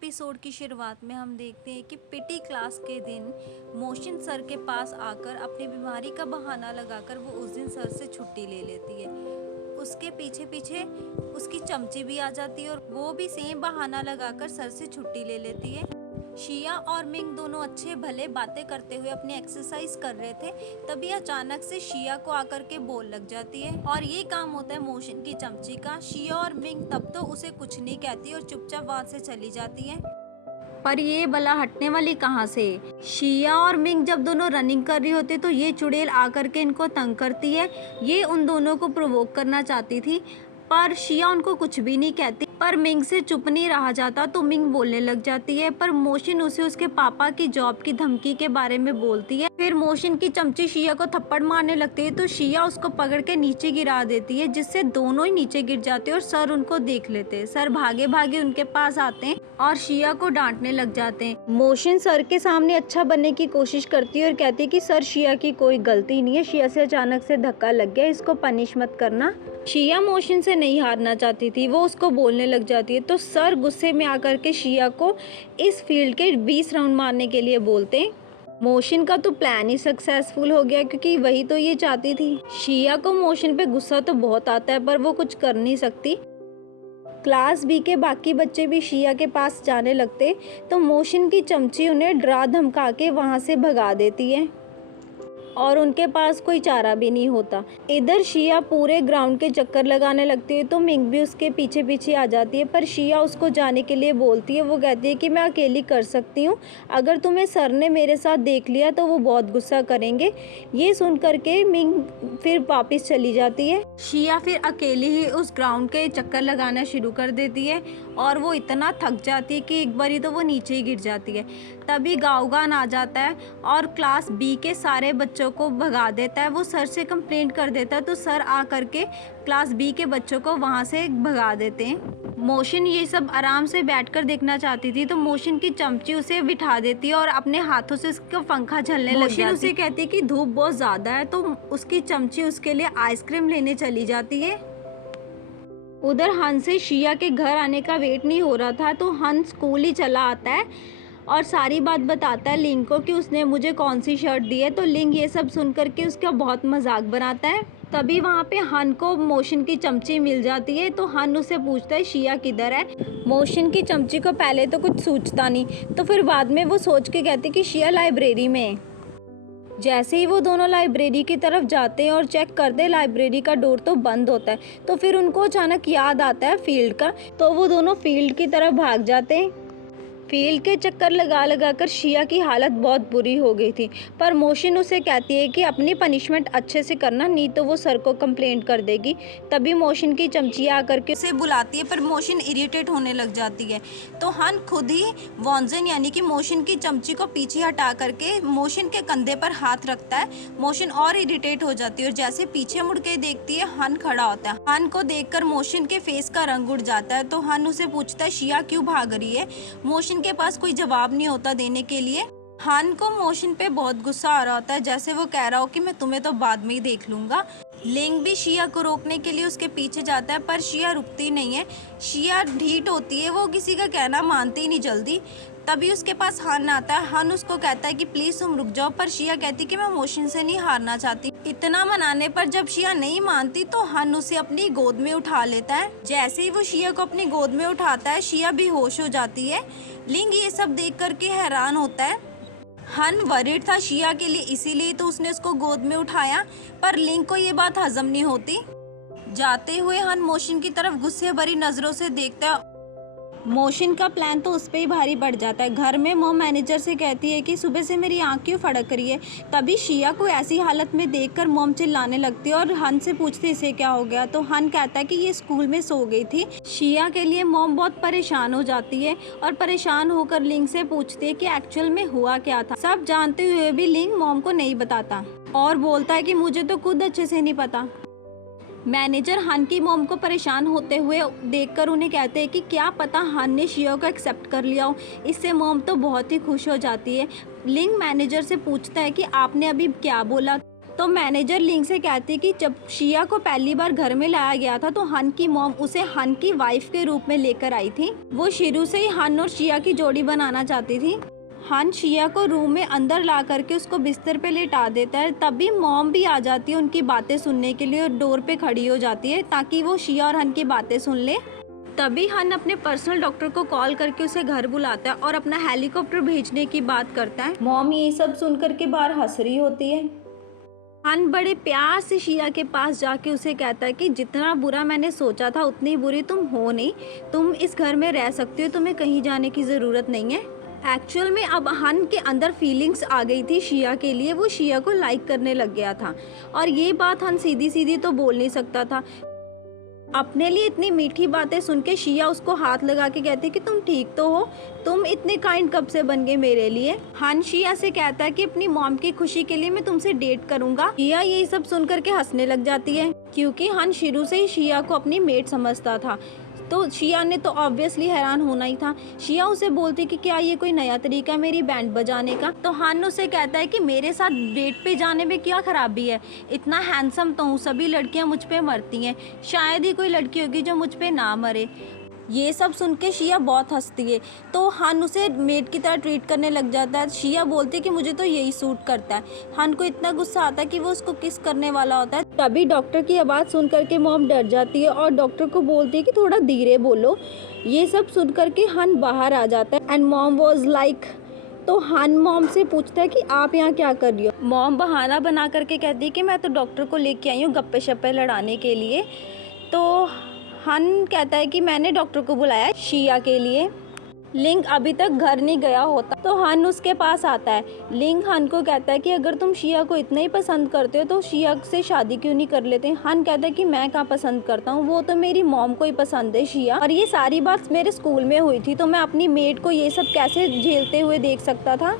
Episode की शुरुआत में हम देखते हैं कि पीटी क्लास के दिन मोशिन सर के पास आकर अपनी बीमारी का बहाना लगाकर वो उस दिन सर से छुट्टी ले लेती है। उसके पीछे पीछे उसकी चमची भी आ जाती है और वो भी सेम बहाना लगाकर सर से छुट्टी ले लेती है। शिया और मिंग दोनों अच्छे भले बातें करते हुए अपनी एक्सरसाइज कर रहे थे, तभी अचानक से शिया को आकर के बोल लग जाती है और ये काम होता है मोशन की चमची का। शिया और मिंग तब तो उसे कुछ नहीं कहती और चुपचाप वहाँ से चली जाती है। पर ये बला हटने वाली कहाँ से? शिया और मिंग जब दोनों रनिंग कर रही होती तो ये चुड़ैल आकर के इनको तंग करती है। ये उन दोनों को प्रोवोक करना चाहती थी, पर शिया उनको कुछ भी नहीं कहती। पर मिंग से चुप नहीं रहा जाता तो मिंग बोलने लग जाती है, पर मोशिन उसे उसके पापा की जॉब की धमकी के बारे में बोलती है। फिर मोशिन की चमची शिया को थप्पड़ मारने लगती है तो शिया उसको पकड़ के नीचे गिरा देती है, जिससे दोनों ही नीचे गिर जाते हैं और सर उनको देख लेते हैं। सर भागे भागे उनके पास आते हैं और शिया को डांटने लग जाते हैं। मोशिन सर के सामने अच्छा बनने की कोशिश करती है और कहती है कि सर शिया की कोई गलती नहीं है, शिया से अचानक से धक्का लग गया, इसको पनिश मत करना। शिया मोशिन से नहीं हारना चाहती थी, वो उसको बोलने लग जाती है तो सर गुस्से में आकर के शिया को इस फील्ड के 20 राउंड मारने के लिए बोलते हैं। मोशिन का तो प्लान ही सक्सेसफुल हो गया, क्योंकि वही तो ये चाहती थी। शिया को मोशिन पे गुस्सा तो बहुत आता है, पर वो कुछ कर नहीं सकती। क्लास बी के बाकी बच्चे भी शिया के पास जाने लगते तो मोशिन की चमची उन्हें डरा धमका के वहाँ से भगा देती है और उनके पास कोई चारा भी नहीं होता। इधर शिया पूरे ग्राउंड के चक्कर लगाने लगती है तो मिंग भी उसके पीछे पीछे आ जाती है, पर शिया उसको जाने के लिए बोलती है। वो कहती है कि मैं अकेली कर सकती हूँ, अगर तुम्हें सर ने मेरे साथ देख लिया तो वो बहुत गुस्सा करेंगे। ये सुन करके मिंग फिर वापस चली जाती है। शिया फिर अकेली ही उस ग्राउंड के चक्कर लगाना शुरू कर देती है और वो इतना थक जाती है कि एक बारी तो वो नीचे ही गिर जाती है। तभी गाउगान आ जाता है और क्लास बी के सारे बच्चों को भगा देता है। वो सर से कंप्लेंट कर देता है तो सर आ करके क्लास बी के बच्चों को वहाँ से भगा देते हैं। मोशिन ये सब आराम से बैठकर देखना चाहती थी तो मोशिन की चमची उसे बिठा देती है और अपने हाथों से उसका पंखा झलने लग जाती है। उसे कहती है कि धूप बहुत ज़्यादा है तो उसकी चमची उसके लिए आइसक्रीम लेने चली जाती है। उधर हंस से शिया के घर आने का वेट नहीं हो रहा था तो हंस स्कूल ही चला आता है और सारी बात बताता है लिंग को कि उसने मुझे कौन सी शर्ट दी है। तो लिंग ये सब सुन करके उसका बहुत मजाक बनाता है। तभी वहाँ पे हन को मोशिन की चमची मिल जाती है तो हन उससे पूछता है शिया किधर है। मोशिन की चमची को पहले तो कुछ सूझता नहीं, तो फिर बाद में वो सोच के कहती कि शिया लाइब्रेरी में है। जैसे ही वो दोनों लाइब्रेरी की तरफ जाते हैं और चेक करते हैं, लाइब्रेरी का डोर तो बंद होता है। तो फिर उनको अचानक याद आता है फील्ड का, तो वो दोनों फील्ड की तरफ भाग जाते हैं। फील्ड के चक्कर लगा लगा कर शिया की हालत बहुत बुरी हो गई थी, पर मोशिन उसे कहती है कि अपनी पनिशमेंट अच्छे से करना, नहीं तो वो सर को कंप्लेंट कर देगी। तभी मोशिन की चमची आकर के उसे बुलाती है, पर मोशिन इरिटेट होने लग जाती है। तो हन खुद ही वॉन्जन यानी कि मोशिन की चमची को पीछे हटा करके मोशिन के कंधे पर हाथ रखता है। मोशिन और इरिटेट हो जाती है और जैसे पीछे मुड़ के देखती है हन खड़ा होता है। हन को देखकर मोशिन के फेस का रंग उड़ जाता है तो हन उसे पूछता है शिया क्यों भाग रही है। मोशिन के पास कोई जवाब नहीं होता देने के लिए। हन को मोशिन पे बहुत गुस्सा आ रहा होता है, जैसे वो कह रहा हो कि मैं तुम्हें तो बाद में ही देख लूंगा। लिंग भी शिया को रोकने के लिए उसके पीछे जाता है, पर शिया रुकती नहीं है। शिया ढीठ होती है, वो किसी का कहना मानती ही नहीं जल्दी। तभी उसके पास हन आता है। हन उसको कहता है कि प्लीज तुम रुक जाओ, पर शिया कहती कि मैं मोशिन से नहीं हारना चाहती। इतना मनाने पर जब शिया नहीं मानती तो हन उसे अपनी गोद में उठा लेता है। जैसे ही वो शिया को अपनी गोद में उठाता है, शिया बेहोश हो जाती है। लिंग ये सब देख करके हैरान होता है। हन वरीड था शिया के लिए, इसीलिए तो उसने उसको गोद में उठाया, पर लिंग को ये बात हजम नहीं होती। जाते हुए हन मोशिन की तरफ गुस्से भरी नजरों से देखता है। मोशिन का प्लान तो उस पर ही भारी पड़ जाता है। घर में मॉम मैनेजर से कहती है कि सुबह से मेरी आंख क्यों फड़क रही है। तभी शिया को ऐसी हालत में देखकर मॉम चिल्लाने लगती है और हन से पूछती इसे क्या हो गया। तो हन कहता है कि ये स्कूल में सो गई थी। शिया के लिए मॉम बहुत परेशान हो जाती है और परेशान होकर लिंग से पूछती है कि एक्चुअल में हुआ क्या था। सब जानते हुए भी लिंग मॉम को नहीं बताता और बोलता है कि मुझे तो खुद अच्छे से नहीं पता। मैनेजर हन की मॉम को परेशान होते हुए देखकर उन्हें कहते हैं कि क्या पता हन ने शिया को एक्सेप्ट कर लिया हो। इससे मॉम तो बहुत ही खुश हो जाती है। लिंग मैनेजर से पूछता है कि आपने अभी क्या बोला। तो मैनेजर लिंग से कहती कि जब शिया को पहली बार घर में लाया गया था तो हन की मॉम उसे हन की वाइफ के रूप में लेकर आई थी। वो शुरू से ही हन और शिया की जोड़ी बनाना चाहती थी। हन शिया को रूम में अंदर ला करके उसको बिस्तर पे लेटा देता है। तभी मॉम भी आ जाती है उनकी बातें सुनने के लिए और डोर पे खड़ी हो जाती है ताकि वो शिया और हन की बातें सुन ले। तभी हन अपने पर्सनल डॉक्टर को कॉल करके उसे घर बुलाता है और अपना हेलीकॉप्टर भेजने की बात करता है। मॉम ये सब सुन करके बाहर हंस रही होती है। हन बड़े प्यार से शिया के पास जाके उसे कहता है कि जितना बुरा मैंने सोचा था उतनी बुरी तुम हो नहीं, तुम इस घर में रह सकती हो, तुम्हें कहीं जाने की ज़रूरत नहीं है। एक्चुअल में अब हन के अंदर फीलिंग्स आ गई थी शिया के लिए, वो शिया को लाइक करने लग गया था और ये बात हन सीधी सीधी तो बोल नहीं सकता था। अपने लिए इतनी मीठी बातें सुन के शिया उसको हाथ लगा के कहती कि तुम ठीक तो हो, तुम इतने काइंड कब से बन गए मेरे लिए। हन शिया से कहता है कि अपनी मॉम की खुशी के लिए मैं तुमसे डेट करूंगा। शिया ये सब सुन करके हंसने लग जाती है क्योंकि हन शुरू से ही शिया को अपनी मेट समझता था, तो शिया ने तो ऑब्वियसली हैरान होना ही था। शिया उसे बोलती कि क्या ये कोई नया तरीका है मेरी बैंड बजाने का। तो हन उसे कहता है कि मेरे साथ डेट पे जाने में क्या खराबी है, इतना हैंडसम तो हूँ, सभी लड़कियाँ मुझ पे मरती हैं, शायद ही कोई लड़की होगी जो मुझ पे ना मरे। ये सब सुन के शिया बहुत हंसती है तो हन उसे मेड की तरह ट्रीट करने लग जाता है। शिया बोलती है कि मुझे तो यही सूट करता है। हन को इतना गुस्सा आता है कि वो उसको किस करने वाला होता है। तभी डॉक्टर की आवाज़ सुन करके मॉम डर जाती है और डॉक्टर को बोलती है कि थोड़ा धीरे बोलो। ये सब सुन करके हन बाहर आ जाता है एंड मॉम वॉज लाइक, तो हन मॉम से पूछता है कि आप यहाँ क्या कर रही हो। मॉम बहाना बना करके कहती है कि मैं तो डॉक्टर को लेके आई हूँ गप्पे शप्पे लड़ाने के लिए। तो हन कहता है कि मैंने डॉक्टर को बुलाया शिया के लिए। लिंग अभी तक घर नहीं गया होता तो हन उसके पास आता है। लिंग हन को कहता है कि अगर तुम शिया को इतना ही पसंद करते हो तो शिया से शादी क्यों नहीं कर लेते। हन कहता है कि मैं कहाँ पसंद करता हूँ, वो तो मेरी मॉम को ही पसंद है शिया, और ये सारी बात मेरे स्कूल में हुई थी तो मैं अपनी मेट को ये सब कैसे झेलते हुए देख सकता था।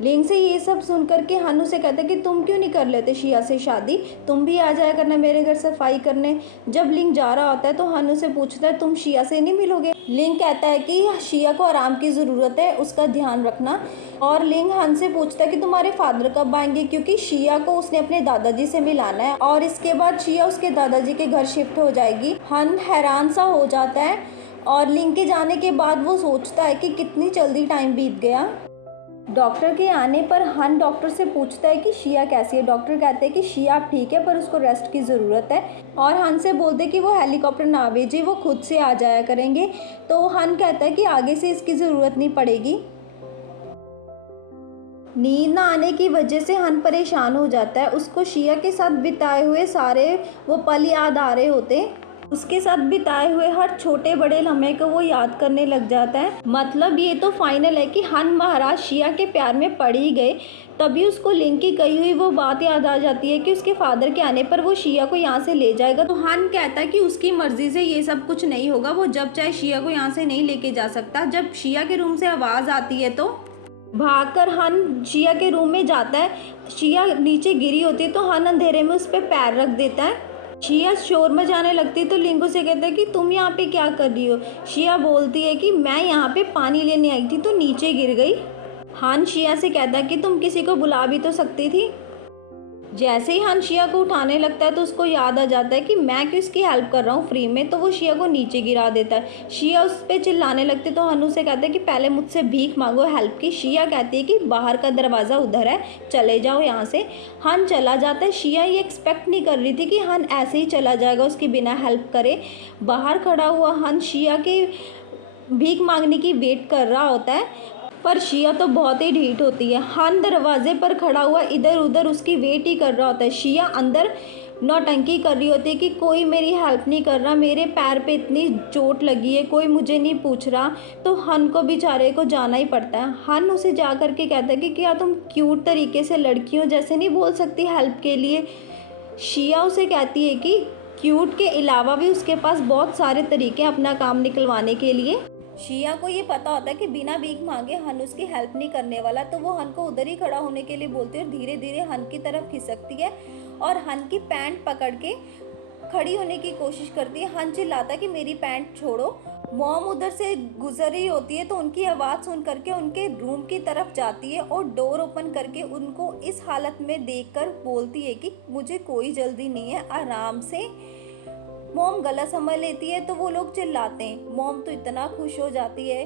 लिंग से ये सब सुन करके हन उसे कहता है कि तुम क्यों नहीं कर लेते शिया से शादी, तुम भी आ जाया करना मेरे घर सफाई करने। जब लिंग जा रहा होता है तो हन उसे पूछता है तुम शिया से नहीं मिलोगे। लिंग कहता है कि शिया को आराम की ज़रूरत है, उसका ध्यान रखना। और लिंग हन से पूछता है कि तुम्हारे फादर कब आएंगे, क्योंकि शिया को उसने अपने दादाजी से मिलाना है और इसके बाद शिया उसके दादाजी के घर शिफ्ट हो जाएगी। हन हैरान सा हो जाता है और लिंग के जाने के बाद वो सोचता है कि कितनी जल्दी टाइम बीत गया। डॉक्टर के आने पर हन डॉक्टर से पूछता है कि शिया कैसी है। डॉक्टर कहते हैं कि शिया ठीक है पर उसको रेस्ट की ज़रूरत है और हन से बोलते कि वो हेलीकॉप्टर ना भेजे, वो खुद से आ जाया करेंगे। तो हन कहता है कि आगे से इसकी ज़रूरत नहीं पड़ेगी। नींद ना आने की वजह से हन परेशान हो जाता है, उसको शिया के साथ बिताए हुए सारे वो पल याद आ रहे होते, उसके साथ बिताए हुए हर छोटे बड़े लम्हे को वो याद करने लग जाता है। मतलब ये तो फाइनल है कि हन महाराज शिया के प्यार में पड़ ही गए। तभी उसको लिंग की कही हुई वो बात याद आ जाती है कि उसके फादर के आने पर वो शिया को यहाँ से ले जाएगा। तो हन कहता है कि उसकी मर्जी से ये सब कुछ नहीं होगा, वो जब चाहे शिया को यहाँ से नहीं लेके जा सकता। जब शिया के रूम से आवाज़ आती है तो भागकर हन शिया के रूम में जाता है। शिया नीचे गिरी होती है तो हन अंधेरे में उस पर पैर रख देता है। शिया शोर में जाने लगती है तो लिंगो से कहता है कि तुम यहाँ पे क्या कर रही हो। शिया बोलती है कि मैं यहाँ पे पानी लेने आई थी तो नीचे गिर गई। हन शिया से कहता है कि तुम किसी को बुला भी तो सकती थी। जैसे ही हन शिया को उठाने लगता है तो उसको याद आ जाता है कि मैं क्यों इसकी हेल्प कर रहा हूँ फ्री में, तो वो शिया को नीचे गिरा देता है। शिया उस पर चिल्लाने लगती है तो हन उसे कहता है कि पहले मुझसे भीख मांगो हेल्प की। शिया कहती है कि बाहर का दरवाज़ा उधर है, चले जाओ यहाँ से। हन चला जाता है। शिया ये एक्सपेक्ट नहीं कर रही थी कि हन ऐसे ही चला जाएगा उसकी बिना हेल्प करे। बाहर खड़ा हुआ हन शिया के भीख मांगने की वेट कर रहा होता है पर शिया तो बहुत ही ढीठ होती है। हन दरवाजे पर खड़ा हुआ इधर उधर उसकी वेट ही कर रहा होता है। शिया अंदर नौटंकी कर रही होती है कि कोई मेरी हेल्प नहीं कर रहा, मेरे पैर पे इतनी चोट लगी है, कोई मुझे नहीं पूछ रहा। तो हन को बेचारे को जाना ही पड़ता है। हन उसे जा कर के कहता है कि क्या तुम क्यूट तरीके से लड़कियों जैसे नहीं बोल सकती हेल्प के लिए। शिया उसे कहती है कि क्यूट के अलावा भी उसके पास बहुत सारे तरीके हैं अपना काम निकलवाने के लिए। शिया को ये पता होता है कि बिना भीख मांगे हन उसकी हेल्प नहीं करने वाला, तो वो हन को उधर ही खड़ा होने के लिए बोलती है और धीरे धीरे हन की तरफ खिसकती है और हन की पैंट पकड़ के खड़ी होने की कोशिश करती है। हन चिल्लाता है कि मेरी पैंट छोड़ो। मॉम उधर से गुजर रही होती है तो उनकी आवाज़ सुन करके उनके रूम की तरफ जाती है और डोर ओपन करके उनको इस हालत में देखकर बोलती है कि मुझे कोई जल्दी नहीं है, आराम से। मॉम गला संभाल लेती है तो वो लोग चिल्लाते हैं। मॉम तो इतना खुश हो जाती है।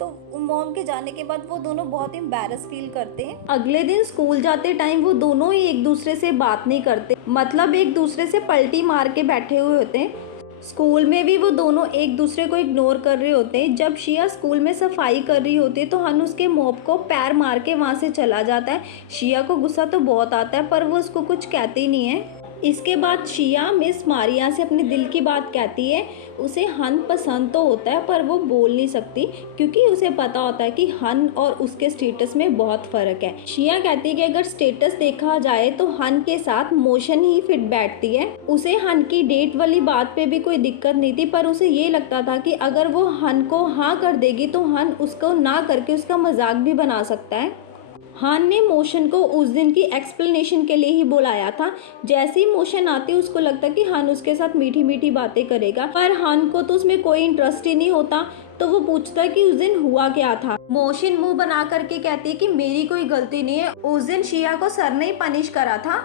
तो मॉम के जाने के बाद वो दोनों बहुत एम्बैरस फील करते हैं। अगले दिन स्कूल जाते टाइम वो दोनों ही एक दूसरे से बात नहीं करते, मतलब एक दूसरे से पलटी मार के बैठे हुए होते हैं। स्कूल में भी वो दोनों एक दूसरे को इग्नोर कर रहे होते हैं। जब शिया स्कूल में सफाई कर रही होती है तो हन उसके मॉप को पैर मार के वहाँ से चला जाता है। शिया को गुस्सा तो बहुत आता है पर वो उसको कुछ कहती नहीं है। इसके बाद शिया मिस मारिया से अपने दिल की बात कहती है। उसे हन पसंद तो होता है पर वो बोल नहीं सकती क्योंकि उसे पता होता है कि हन और उसके स्टेटस में बहुत फ़र्क है। शिया कहती है कि अगर स्टेटस देखा जाए तो हन के साथ मोशन ही फिट बैठती है। उसे हन की डेट वाली बात पे भी कोई दिक्कत नहीं थी पर उसे ये लगता था कि अगर वो हन को हाँ कर देगी तो हन उसको ना करके उसका मजाक भी बना सकता है। हान ने मोशन को उस दिन की एक्सप्लेनेशन के लिए ही बुलाया था। जैसे ही मोशन आती उसको लगता कि हान उसके साथ मीठी मीठी बातें करेगा पर हान को तो उसमें कोई इंटरेस्ट ही नहीं होता। तो वो पूछता कि उस दिन हुआ क्या था। मोशन मुंह बना करके कहती है कि मेरी कोई गलती नहीं है, उस दिन शिया को सर ने ही पनिश करा था।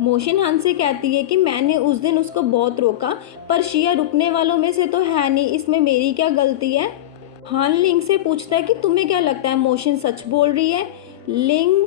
मोशन हान से कहती है कि मैंने उस दिन उसको बहुत रोका पर शिया रुकने वालों में से तो है नहीं, इसमें मेरी क्या गलती है। हान लिंग से पूछता है कि तुम्हें क्या लगता है मोशन सच बोल रही है। लिंग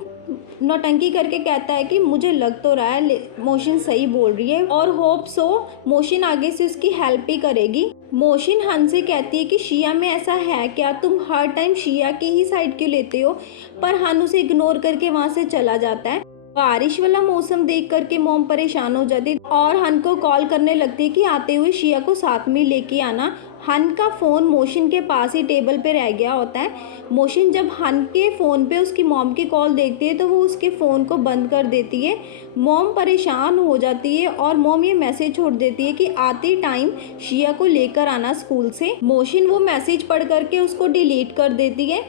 नौटंकी करके कहता है कि मुझे लग तो रहा है मोशन सही बोल रही है और होप सो मोशन आगे से उसकी हेल्प ही करेगी। मोशन हन से कहती है कि शिया में ऐसा है क्या, तुम हर टाइम शिया की ही साइड क्यों लेते हो। पर हन उसे इग्नोर करके वहाँ से चला जाता है। बारिश वाला मौसम देख करके मॉम परेशान हो जाती और हन को कॉल करने लगती है कि आते हुए शिया को साथ में लेके आना। हन का फ़ोन मोशन के पास ही टेबल पे रह गया होता है। मोशन जब हन के फ़ोन पे उसकी मॉम की कॉल देखती है तो वो उसके फ़ोन को बंद कर देती है। मॉम परेशान हो जाती है और मॉम ये मैसेज छोड़ देती है कि आते टाइम शिया को लेकर आना स्कूल से। मोशन वो मैसेज पढ़ करके उसको डिलीट कर देती है।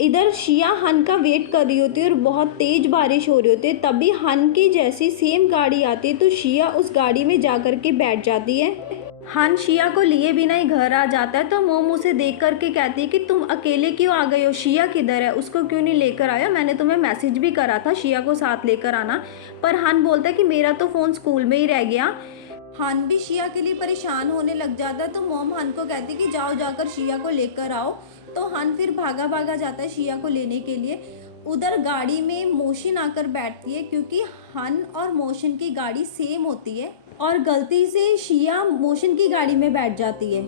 इधर शिया हन का वेट कर रही होती है और बहुत तेज बारिश हो रही होती है। तभी हन की जैसी सेम गाड़ी आती है तो शिया उस गाड़ी में जा कर के बैठ जाती है। हन शिया को लिए बिना ही घर आ जाता है तो मोम उसे देख करके कहती है कि तुम अकेले क्यों आ गए हो, शिया किधर है, उसको क्यों नहीं लेकर आया, मैंने तुम्हें मैसेज भी करा था शिया को साथ लेकर आना। पर हन बोलता है कि मेरा तो फ़ोन स्कूल में ही रह गया। हन भी शिया के लिए परेशान होने लग जाता है तो मोम हन को कहती है कि जाओ जाकर शिया को लेकर आओ। तो हन फिर भागा भागा जाता है शिया को लेने के लिए। उधर गाड़ी में मोशन आकर बैठती है क्योंकि हन और मोशन की गाड़ी सेम होती है और गलती से शिया मोशन की गाड़ी में बैठ जाती है।